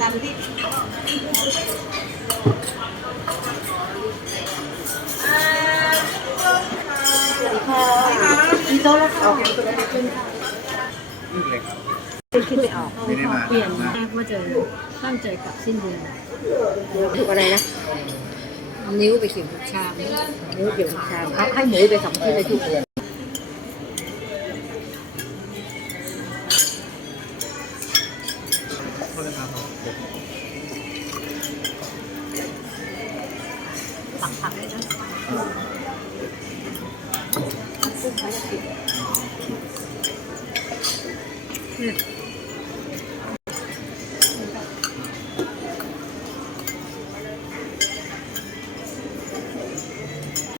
น้ำดิมีโต๊ะแล้วค่ะลูกเล็กคิดไม่ออกไม่ได้มาเปลี่ยนแรกว่าจะตั้งใจกลับสิ้นเดือนถูกอะไรนะนิ้วไปเขียนชามหมูเกี่ยวกับชามครับให้หมูไปสองชิ้นเลยทุกคน ผักผักเลยนะซึ่งเขาจะปิดเนี่ย